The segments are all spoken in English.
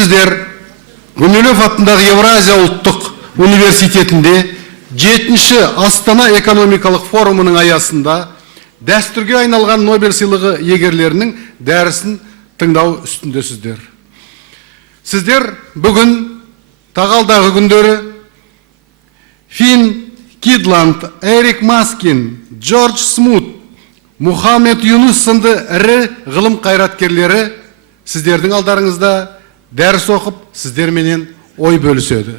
сіздер Нобелев атындағы Евразия ұлттық университетінде 7-ші Астана экономикалық форумының аясында дәстүрге айналған Нобель сыйлығы иегерлерінің дәрісін тыңдау үстіндесіздер. Сіздер бүгін тағалдағы күндері Фин Кидланд, Эрик Маскин, Джордж Смут, Мухаммед Юнус сынды ірі ғылым қайраткерлері сіздердің алдарыңызда дәріс оқып, сіздерменен ой бөліседі.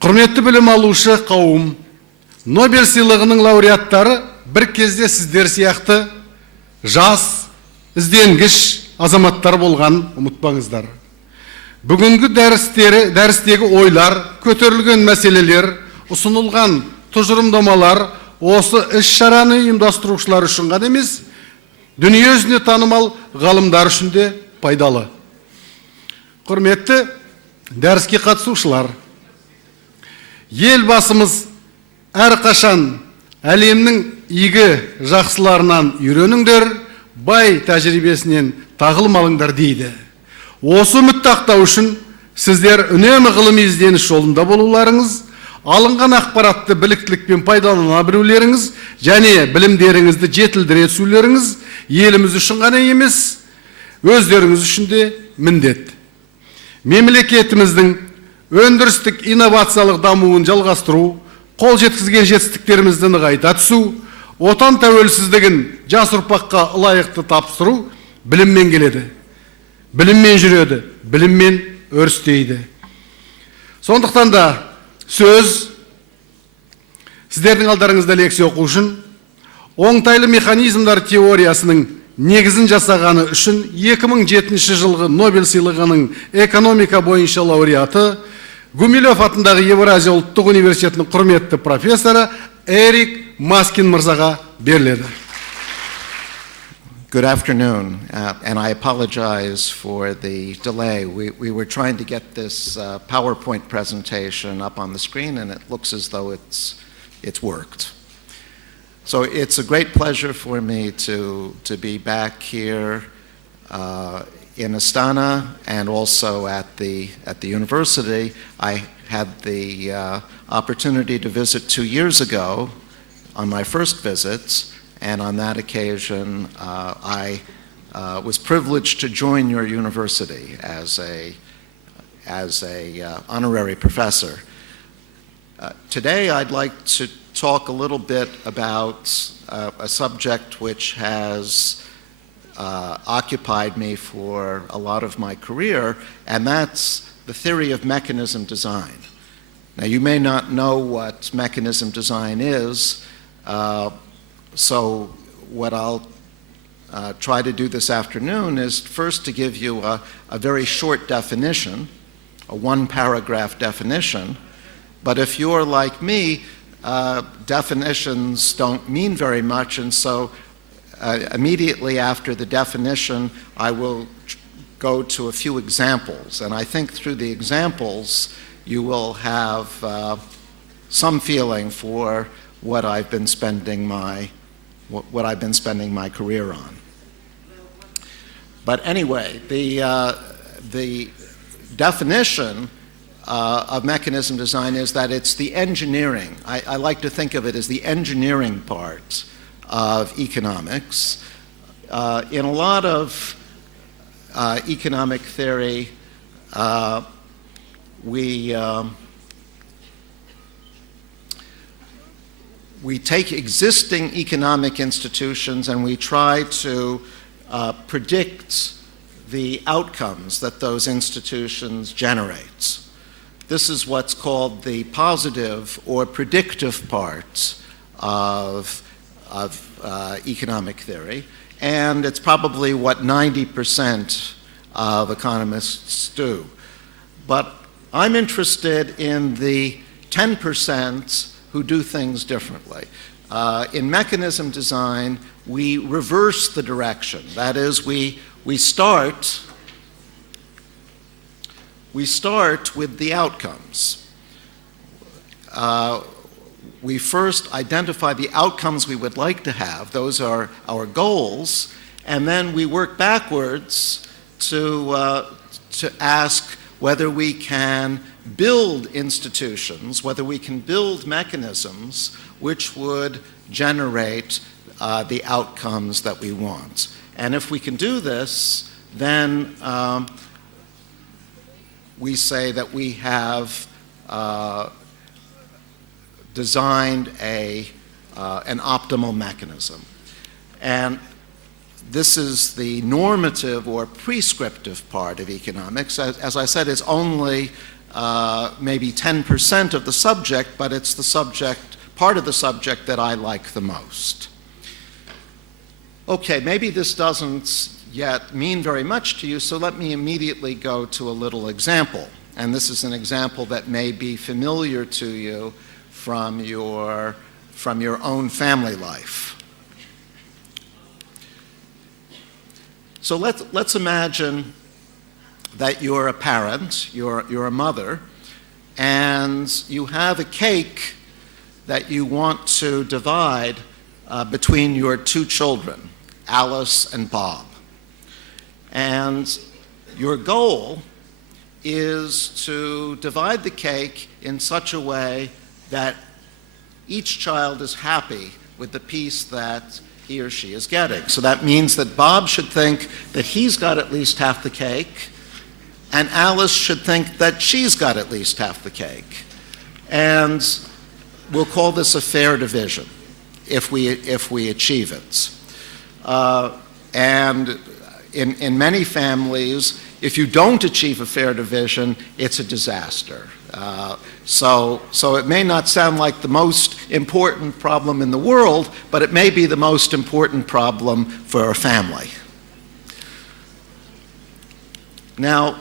Құрметті білім алушы қауым, Нобель сыйлығының лауреаттары бір кезде сіздер сияқты жас, ізденгіш азаматтар болған ұмытпаңыздар. Бүгінгі дәрістегі ойлар, көтерілген мәселелер, ұсынылған тұжырымдамалар осы іс-шараны ұйымдастырушылар үшін ғана емес, дүниежүзіне танымал ғалымдар үшін де пайдалы. Құрметті дәріске қатысушылар, елбасымыз әрқашан әлемнің игі жақсыларынан үйреніңдер, бай тәжірибесінен тағылым алыңдар дейді. Осы үмітті ақтау үшін сіздер үнемі ғылыми ізденіс жолында болуларыңыз, алынған ақпаратты біліктілікпен пайдалана білулеріңіз және білімдеріңізді жетілдіре түсулеріңіз еліміз үшін ғана емес, өздеріңіз үшін де міндет. Мемлекетіміздің өндірістік инновациялық дамуын жалғастыру, қол жеткізген жетістіктерімізді нығайта түсу, отан тәуелсіздігін жас ұрпаққа лайықты тапсыру біліммен келеді. Біліммен жүреді, біліммен өрістейді. Сондықтан да сөз сіздердің алдарыңызда лекция оқу үшін оңтайлы механизмдар теориясының негізін жасағаны үшін 2007 жылғы Нобель сыйлығының экономика бойынша лауреаты Гумилев атындағы Евразия ұлттық университетінің құрметті профессоры Эрик Маскин мырзаға беріледі. Good afternoon, and I apologize for the delay. We were trying to get this PowerPoint presentation up on the screen, and it looks as though it's worked. So it's a great pleasure for me to be back here in Astana and also at the university. I had the opportunity to visit 2 years ago on my first visits. And on that occasion, I was privileged to join your university as a honorary professor. Today, I'd like to talk a little bit about a subject which has occupied me for a lot of my career, and that's the theory of mechanism design. Now, you may not know what mechanism design is. So what I'll try to do this afternoon is first to give you a very short definition, a one-paragraph definition. But if you're like me, definitions don't mean very much, and so immediately after the definition, I will go to a few examples. And I think through the examples, you will have some feeling for what I've been spending my career on. But anyway, the definition of mechanism design is that it's the engineering. I like to think of it as the engineering part of economics. In a lot of economic theory, we take existing economic institutions and we try to predict the outcomes that those institutions generate. This is what's called the positive or predictive part of economic theory, and it's probably what 90% of economists do. But I'm interested in the 10% who do things differently. In mechanism design, we reverse the direction. That is, we start with the outcomes. We first identify the outcomes we would like to have. Those are our goals. And then we work backwards to ask whether we can build institutions, whether we can build mechanisms which would generate the outcomes that we want. And if we can do this, then we say that we have designed an optimal mechanism. And this is the normative or prescriptive part of economics. As I said, it's only maybe 10% of the subject, but it's the subject, part of the subject that I like the most. Okay, maybe this doesn't yet mean very much to you, so let me immediately go to a little example. And this is an example that may be familiar to you from your own family life. So let's imagine that you're a parent, you're a mother, and you have a cake that you want to divide between your two children, Alice and Bob. And your goal is to divide the cake in such a way that each child is happy with the piece that he or she is getting. So that means that Bob should think that he's got at least half the cake, and Alice should think that she's got at least half the cake. And we'll call this a fair division if we achieve it. And in many families, if you don't achieve a fair division, it's a disaster. So it may not sound like the most important problem in the world, but it may be the most important problem for a family. Now,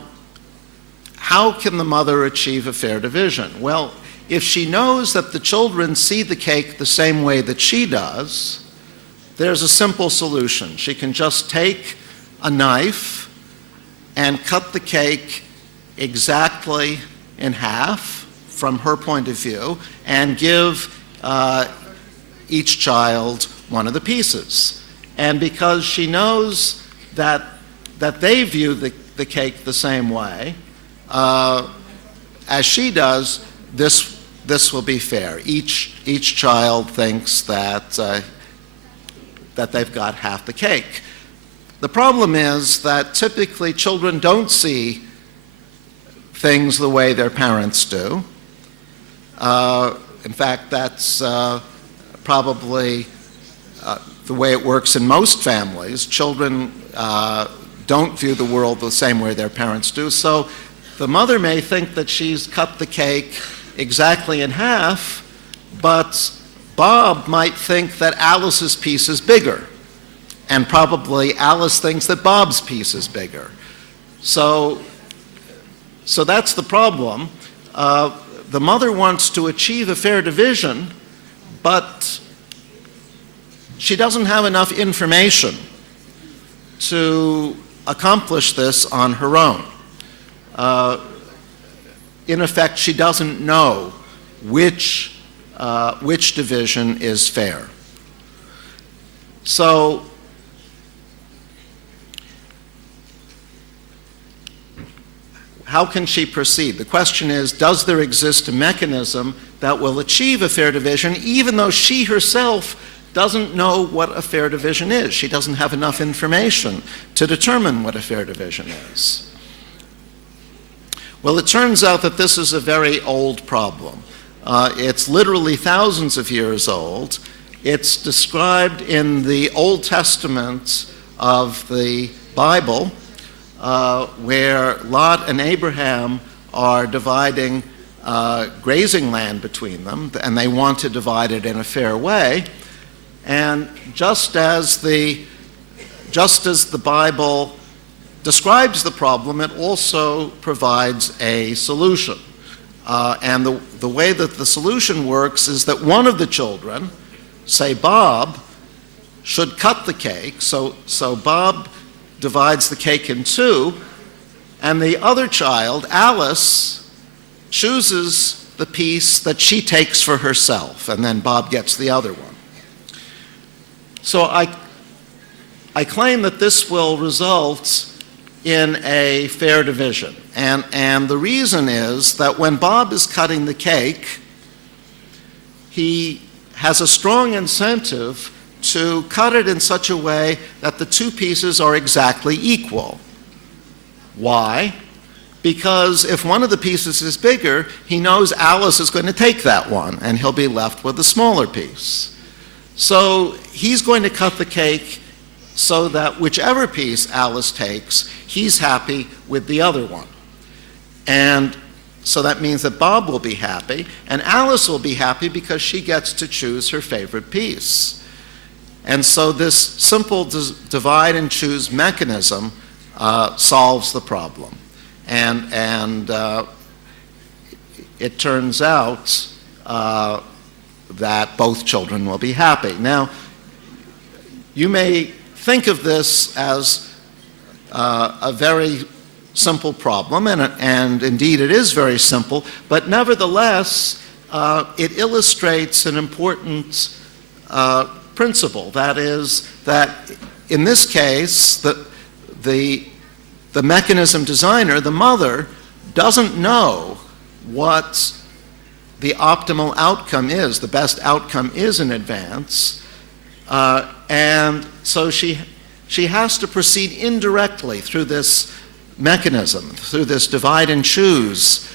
how can the mother achieve a fair division? Well, if she knows that the children see the cake the same way that she does, there's a simple solution. She can just take a knife and cut the cake exactly in half from her point of view and give each child one of the pieces. And because she knows that they view the cake the same way as she does, this will be fair. Each child thinks that they've got half the cake. The problem is that typically children don't see things the way their parents do. In fact, that's probably the way it works in most families. Children don't view the world the same way their parents do. So the mother may think that she's cut the cake exactly in half, but Bob might think that Alice's piece is bigger. And probably Alice thinks that Bob's piece is bigger. So that's the problem. The mother wants to achieve a fair division, but she doesn't have enough information to accomplish this on her own. In effect, she doesn't know which division is fair. So how can she proceed? The question is, does there exist a mechanism that will achieve a fair division even though she herself doesn't know what a fair division is? She doesn't have enough information to determine what a fair division is. Well, it turns out that this is a very old problem. It's literally thousands of years old. It's described in the Old Testament of the Bible, where Lot and Abraham are dividing grazing land between them, and they want to divide it in a fair way. And just as the Bible describes the problem, it also provides a solution. And the way that the solution works is that one of the children, say Bob, should cut the cake. So Bob divides the cake in two, and the other child, Alice, chooses the piece that she takes for herself, and then Bob gets the other one. So I claim that this will result in a fair division. And the reason is that when Bob is cutting the cake, he has a strong incentive to cut it in such a way that the two pieces are exactly equal. Why? Because if one of the pieces is bigger, he knows Alice is going to take that one, and he'll be left with the smaller piece. So he's going to cut the cake so that whichever piece Alice takes, he's happy with the other one. And so that means that Bob will be happy, and Alice will be happy because she gets to choose her favorite piece. And so this simple divide and choose mechanism solves the problem. And it turns out that both children will be happy. Now, you may think of this as a very simple problem, and indeed it is very simple, but nevertheless, it illustrates an important principle. That is, that in this case, the mechanism designer, the mother, doesn't know what the optimal outcome is, the best outcome is in advance, and so she has to proceed indirectly through this mechanism, through this divide and choose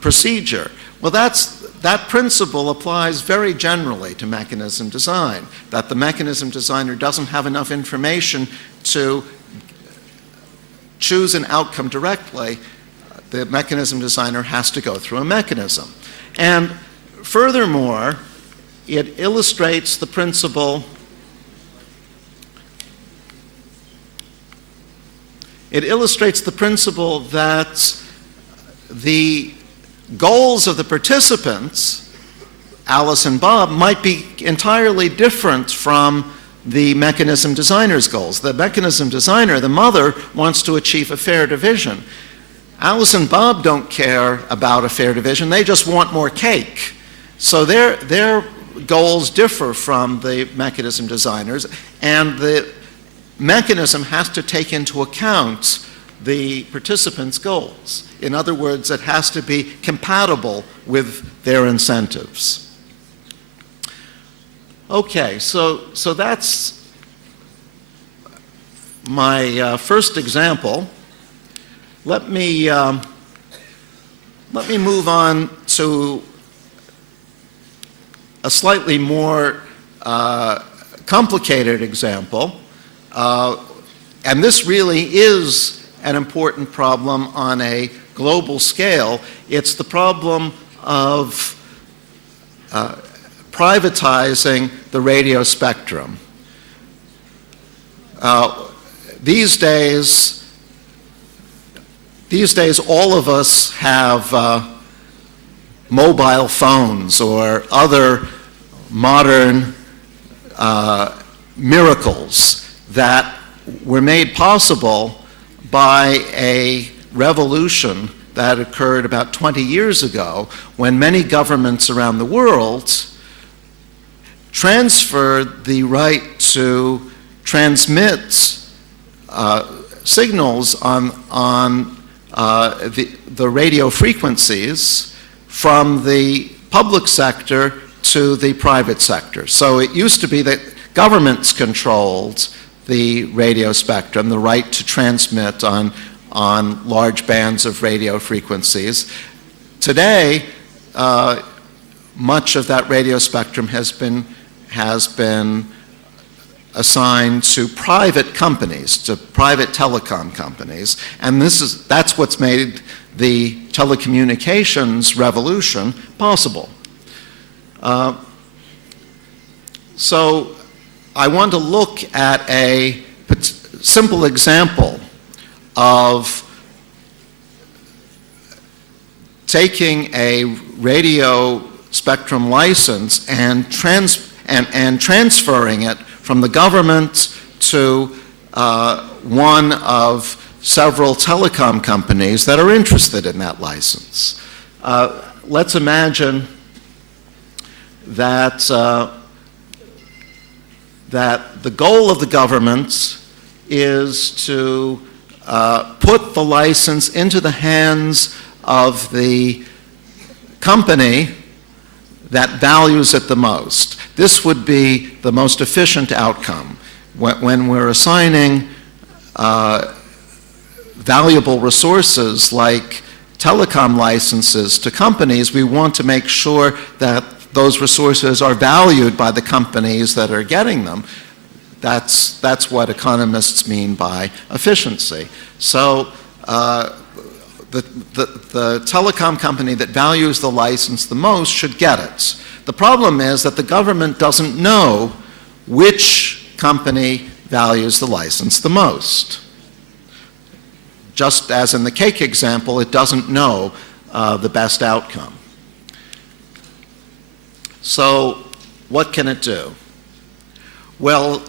procedure. Well, that principle applies very generally to mechanism design, that the mechanism designer doesn't have enough information to choose an outcome directly. The mechanism designer has to go through a mechanism. And furthermore, it illustrates the principle that the goals of the participants, Alice and Bob, might be entirely different from the mechanism designer's goals. The mechanism designer, the mother, wants to achieve a fair division. Alice and Bob don't care about a fair division, they just want more cake. So their goals differ from the mechanism designers, and the mechanism has to take into account the participants' goals. In other words, it has to be compatible with their incentives. Okay, so that's my first example. Let me move on to a slightly more complicated example, and this really is an important problem on a global scale. It's the problem of privatizing the radio spectrum. These days, all of us have mobile phones or other modern miracles that were made possible by a revolution that occurred about 20 years ago, when many governments around the world transferred the right to transmit signals on the radio frequencies from the public sector to the private sector. So it used to be that governments controlled the radio spectrum, the right to transmit on large bands of radio frequencies. Today, much of that radio spectrum has been assigned to private companies, to private telecom companies, and that's what's made the telecommunications revolution possible. So I want to look at a simple example of taking a radio spectrum license and transferring it from the government to one of several telecom companies that are interested in that license. Let's imagine that the goal of the government is to put the license into the hands of the company that values it the most. This would be the most efficient outcome. When we're assigning valuable resources like telecom licenses to companies, we want to make sure that those resources are valued by the companies that are getting them. That's what economists mean by efficiency. So the telecom company that values the license the most should get it. The problem is that the government doesn't know which company values the license the most. Just as in the cake example, it doesn't know the best outcome. So what can it do? Well,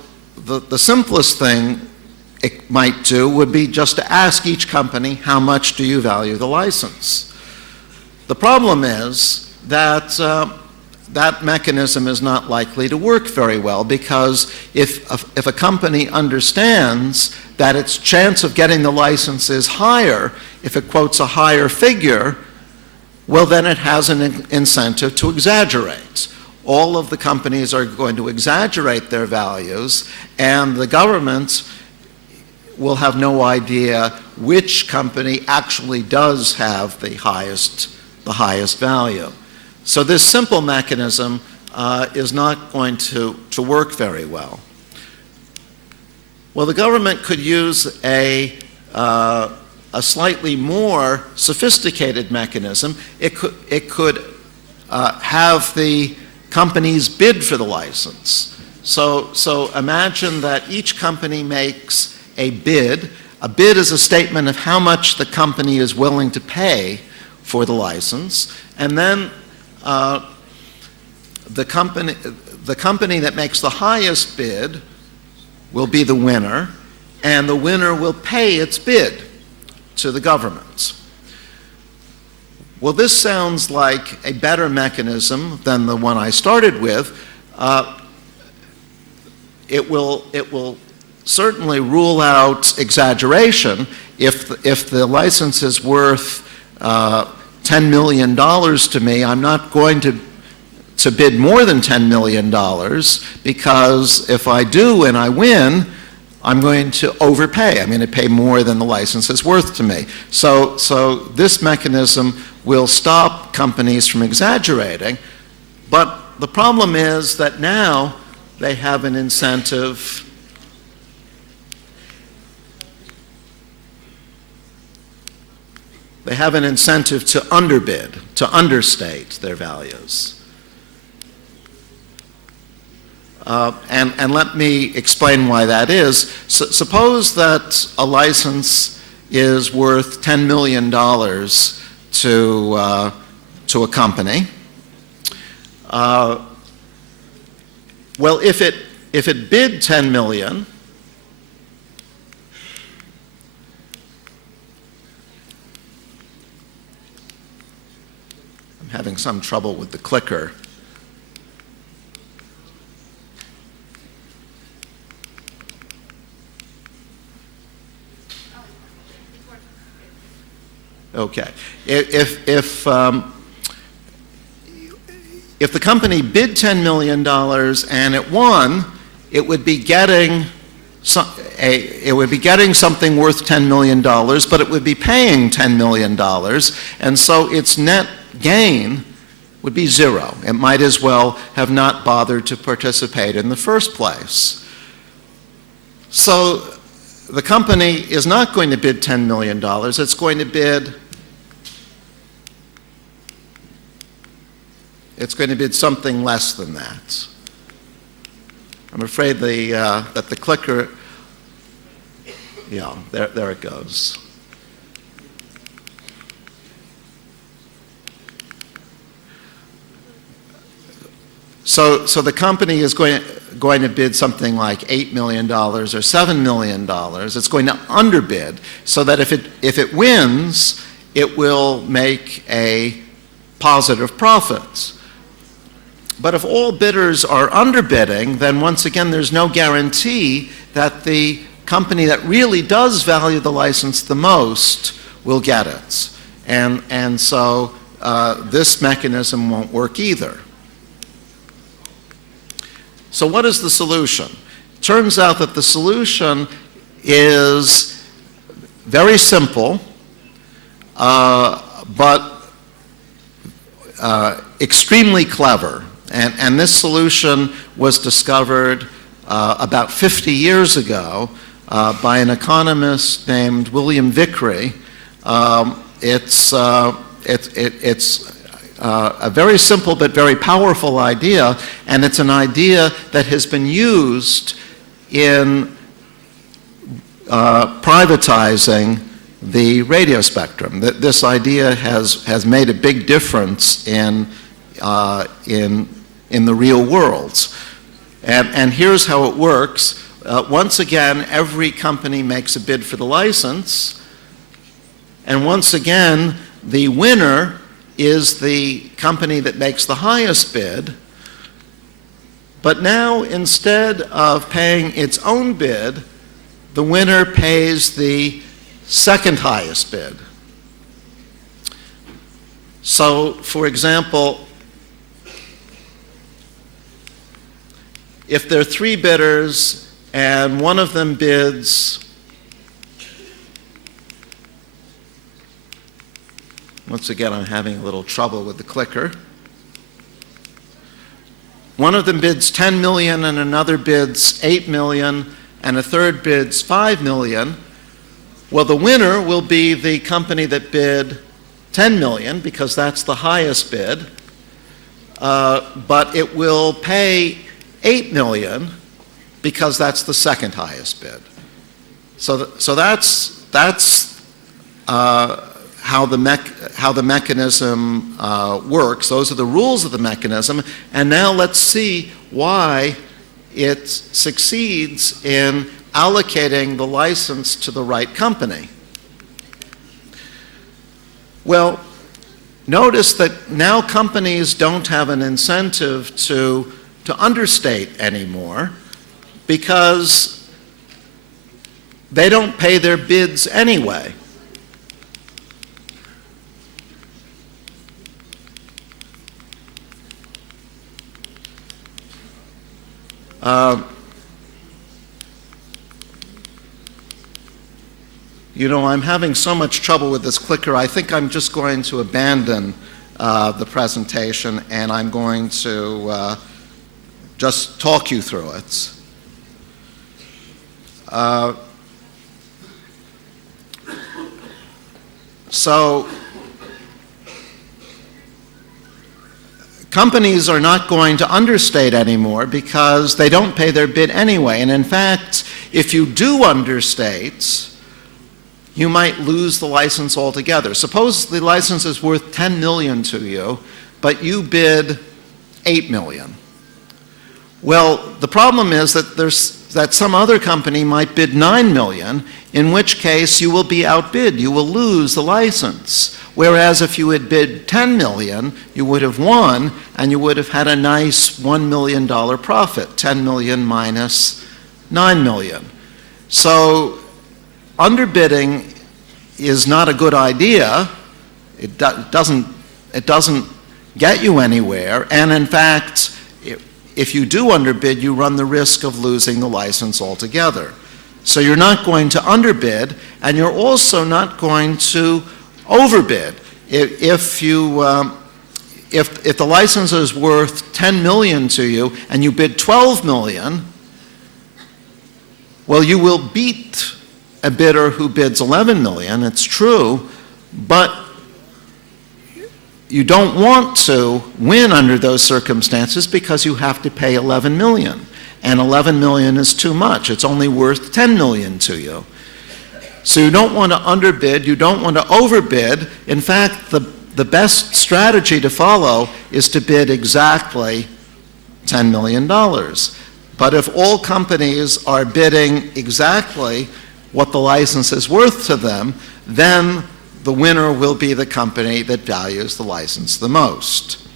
the simplest thing it might do would be just to ask each company, how much do you value the license? The problem is that that mechanism is not likely to work very well, because if a company understands that its chance of getting the license is higher if it quotes a higher figure, well, then it has an incentive to exaggerate. All of the companies are going to exaggerate their values, and the government will have no idea which company actually does have the highest value. So this simple mechanism is not going to work very well. Well, the government could use a slightly more sophisticated mechanism. It could have the companies bid for the license. So imagine that each company makes a bid. A bid is a statement of how much the company is willing to pay for the license, and then the company that makes the highest bid will be the winner, and the winner will pay its bid to the government. Well, this sounds like a better mechanism than the one I started with. It will certainly rule out exaggeration. If the license is worth $10 million to me, I'm not going to bid more than $10 million, because if I do and I win, I'm going to overpay. I'm going to pay more than the license is worth to me. So this mechanism will stop companies from exaggerating, but the problem is that now they have an incentive to underbid, to understate their values. And let me explain why that is. Suppose that a license is worth $10 million to a company. Well, if it bid $10 million, I'm having some trouble with the clicker. Okay. If the company bid $10 million and it won, it would be getting something worth $10 million, but it would be paying $10 million, and so its net gain would be zero. It might as well have not bothered to participate in the first place. So the company is not going to bid $10 million. It's going to bid something less than that. I'm afraid that the clicker, yeah, there it goes. So the company is going to bid something like $8 million or $7 million. It's going to underbid, so that if it wins, it will make a positive profit. But if all bidders are underbidding, then once again there's no guarantee that the company that really does value the license the most will get it. And so this mechanism won't work either. So what is the solution? Turns out that the solution is very simple, but extremely clever. And this solution was discovered about 50 years ago by an economist named William Vickrey. It's a very simple but very powerful idea, and it's an idea that has been used in privatizing the radio spectrum. This idea has made a big difference in the real world. And here's how it works. Once again, every company makes a bid for the license, and once again, the winner is the company that makes the highest bid. But now, instead of paying its own bid, the winner pays the second highest bid. So, for example, if there are 3 bidders and one of them bids, once again, I'm having a little trouble with the clicker. One of them bids 10 million and another bids 8 million and a third bids 5 million. Well, the winner will be the company that bid 10 million because that's the highest bid, but it will pay 8 million because that's the second highest bid. So that's how the mechanism works. Those are the rules of the mechanism. And now let's see why it succeeds in allocating the license to the right company. Well, notice that now companies don't have an incentive to understate anymore because they don't pay their bids anyway. You know, I'm having so much trouble with this clicker, I think I'm just going to abandon the presentation and I'm going to just talk you through it. So, companies are not going to understate anymore because they don't pay their bid anyway. And in fact, if you do understate, you might lose the license altogether. Suppose the license is worth 10 million to you, but you bid 8 million. Well, the problem is that some other company might bid 9 million, in which case you will be outbid. You will lose the license. Whereas if you had bid 10 million, you would have won, and you would have had a nice $1 million profit, 10 million minus 9 million. So underbidding is not a good idea. It doesn't get you anywhere, and in fact, if you do underbid, you run the risk of losing the license altogether. So you're not going to underbid, and you're also not going to overbid. If the license is worth 10 million to you and you bid 12 million, well, you will beat a bidder who bids 11 million, it's true, but you don't want to win under those circumstances because you have to pay 11 million. And 11 million is too much. It's only worth 10 million to you. So you don't want to underbid, you don't want to overbid. In fact, the best strategy to follow is to bid exactly $10 million. But if all companies are bidding exactly what the license is worth to them, then the winner will be the company that values the license the most.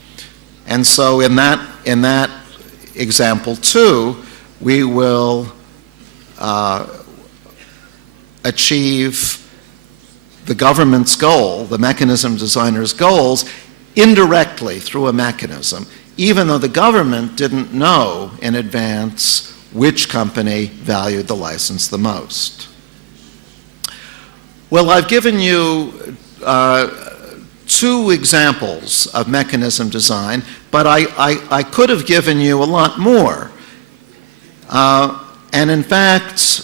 And so in that example too, we will achieve the government's goal, the mechanism designer's goals, indirectly through a mechanism, even though the government didn't know in advance which company valued the license the most. Well, I've given you two examples of mechanism design, but I could have given you a lot more. And in fact,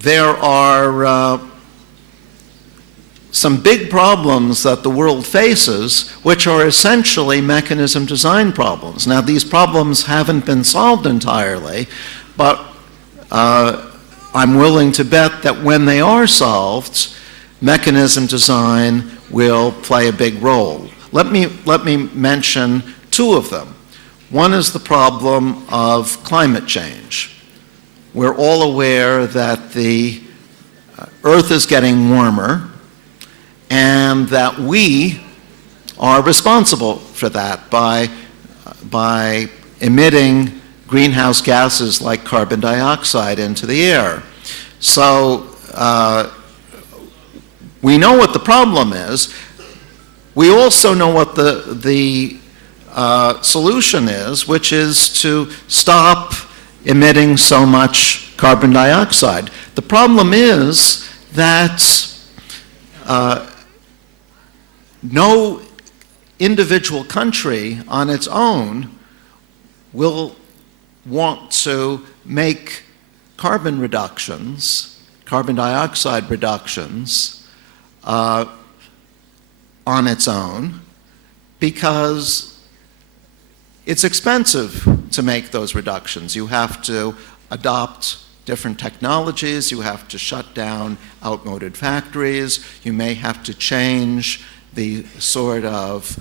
there are some big problems that the world faces, which are essentially mechanism design problems. Now, these problems haven't been solved entirely, but I'm willing to bet that when they are solved, mechanism design will play a big role. Let me mention two of them. One is the problem of climate change. We're all aware that the Earth is getting warmer, and that we are responsible for that by emitting greenhouse gases like carbon dioxide into the air. So we know what the problem is. We also know what the solution is, which is to stop emitting so much carbon dioxide. The problem is that no individual country on its own will want to make carbon reductions, carbon dioxide reductions on its own, because it's expensive to make those reductions. You have to adopt different technologies, you have to shut down outmoded factories, you may have to change the sort of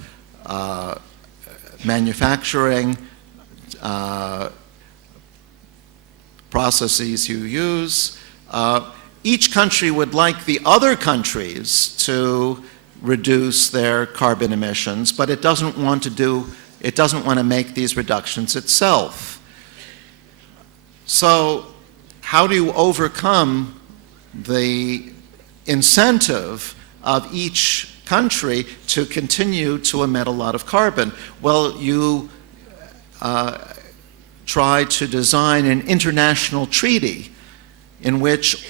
manufacturing processes you use. Each country would like the other countries to reduce their carbon emissions, but it doesn't want to make these reductions itself. So how do you overcome the incentive of each country to continue to emit a lot of carbon? Well, you try to design an international treaty in which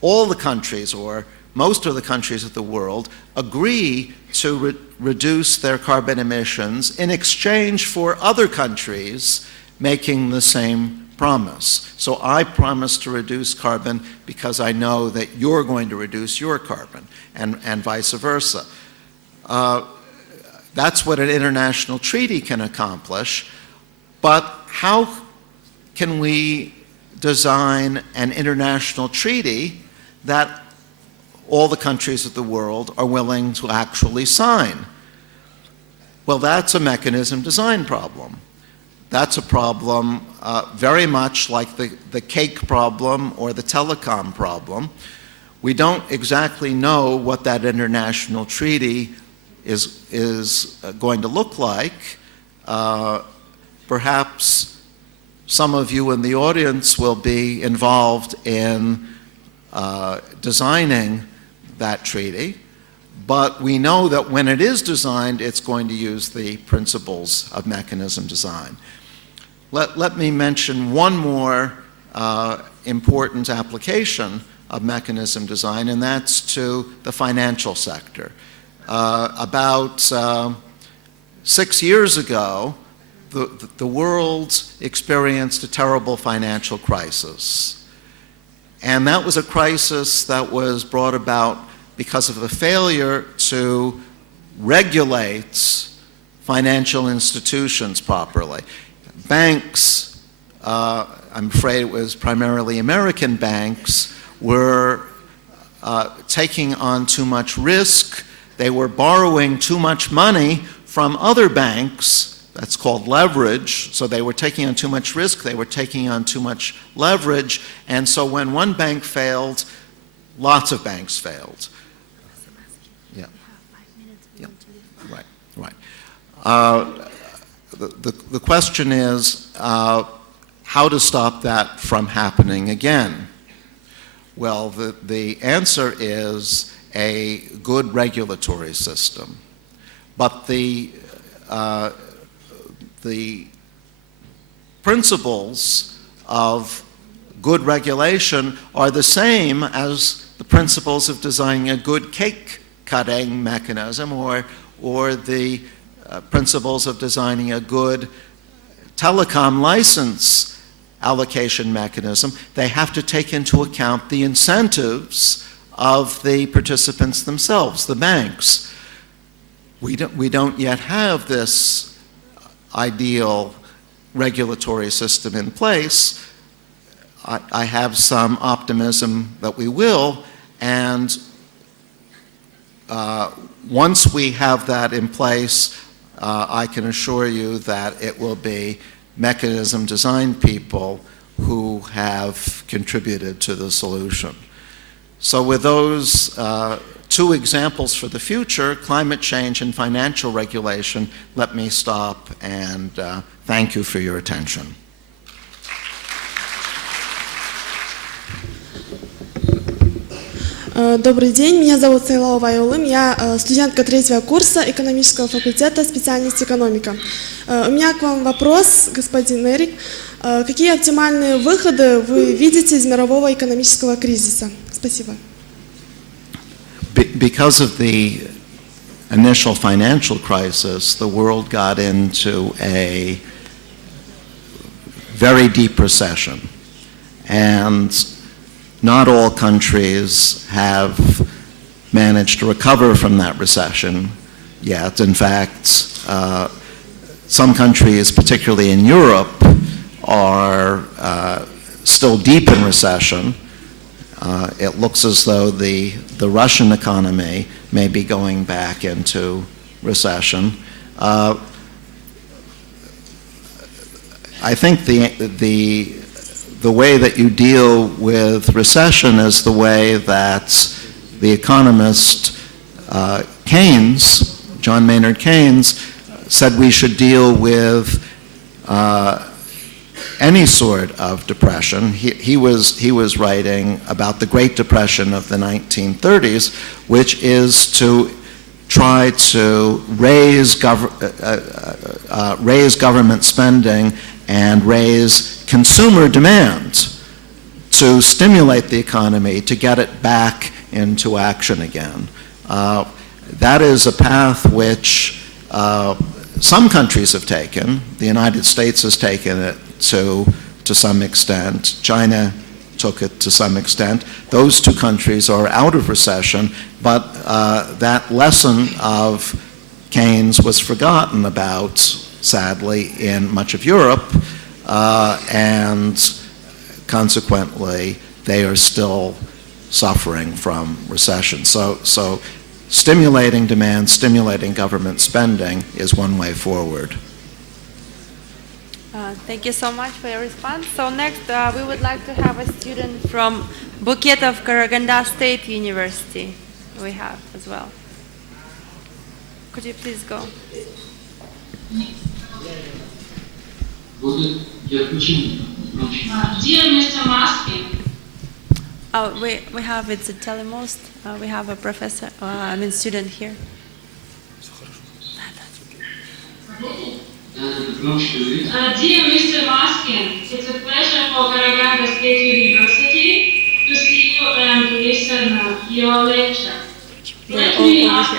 all the countries, or most of the countries of the world, agree to reduce their carbon emissions in exchange for other countries making the same promise. So I promise to reduce carbon because I know that you're going to reduce your carbon, and vice versa. That's what an international treaty can accomplish, but how can we design an international treaty that all the countries of the world are willing to actually sign? Well, that's a mechanism design problem. That's a problem very much like the cake problem or the telecom problem. We don't exactly know what that international treaty is going to look like. Perhaps some of you in the audience will be involved in designing that treaty, but we know that when it is designed, it's going to use the principles of mechanism design. Let me mention one more important application of mechanism design, and that's to the financial sector. About 6 years ago, the world experienced a terrible financial crisis. And that was a crisis that was brought about because of a failure to regulate financial institutions properly. Banks, I'm afraid it was primarily American banks, were taking on too much risk. They were borrowing too much money from other banks. That's called leverage. So they were taking on too much risk, they were taking on too much leverage, and so when one bank failed, lots of banks failed. Yeah. Yeah. Right. The question is, how to stop that from happening again? Well, the answer is a good regulatory system. But the principles of good regulation are the same as the principles of designing a good cake cutting mechanism or the principles of designing a good telecom license allocation mechanism. They have to take into account the incentives of the participants themselves, the banks. We don't yet have this ideal regulatory system in place. I have some optimism that we will, and once we have that in place, I can assure you that it will be mechanism design people who have contributed to the solution. So with those two examples for the future, climate change and financial regulation, let me stop and thank you for your attention. Добрый день, меня зовут Сайлау Вайолым, я студентка 3-го курса экономического факультета, специальность экономика. У меня к вам вопрос, господин Эрик. Какие оптимальные выходы вы видите из мирового экономического кризиса? Спасибо. Because of the initial financial crisis, the world got into a very deep recession. And not all countries have managed to recover from that recession yet. In fact, some countries, particularly in Europe, are still deep in recession. It looks as though the Russian economy may be going back into recession. I think the way that you deal with recession is the way that the economist Keynes, John Maynard Keynes, said we should deal with any sort of depression. He was writing about the Great Depression of the 1930s, which is to try to raise government spending and raise consumer demand to stimulate the economy, to get it back into action again. That is a path which some countries have taken. The United States has taken it to some extent. China took it to some extent. Those two countries are out of recession, but that lesson of Keynes was forgotten about, sadly, in much of Europe, and consequently, they are still suffering from recession. So stimulating demand, stimulating government spending is one way forward. Thank you so much for your response. So next, we would like to have a student from Bukit of Karaganda State University. We have as well. Could you please go? Dear Mr. Maskina. Oh, we have, it's a telemost. We have a professor, student here. Dear Mr. Maskin, it's a pleasure for Karaganda State University to see you and to listen your lecture. Let me ask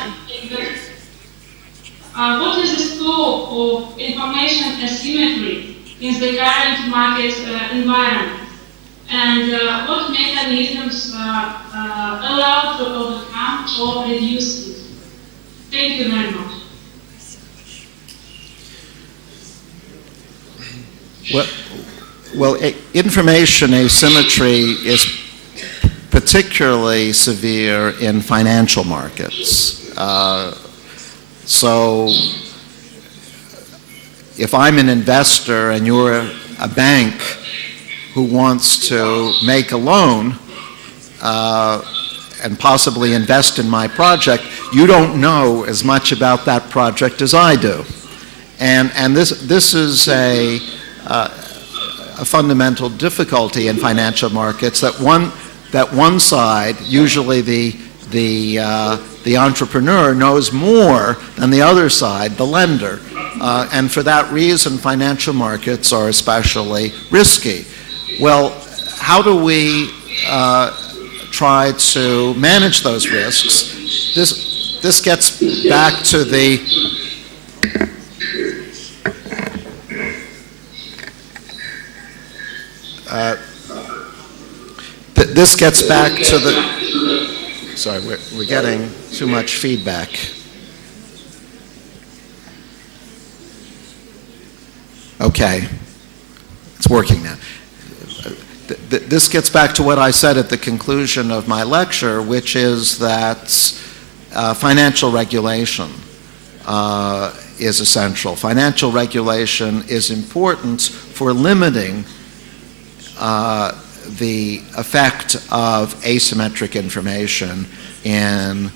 what is the scope of information asymmetry in the current market environment, and what mechanisms allow to overcome or reduce it? Thank you very much. Well, information asymmetry is particularly severe in financial markets. So if I'm an investor and you're a bank who wants to make a loan and possibly invest in my project, you don't know as much about that project as I do. And this is a fundamental difficulty in financial markets that one side, usually the entrepreneur, knows more than the other side, the lender. And for that reason, financial markets are especially risky. Well, how do we try to manage those risks? This gets back to the this gets back to the. Sorry, we're getting too much feedback. Okay, it's working now. This gets back to what I said at the conclusion of my lecture, which is that financial regulation is essential. Financial regulation is important for limiting the effect of asymmetric information in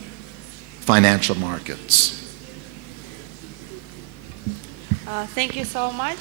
financial markets. Thank you so much.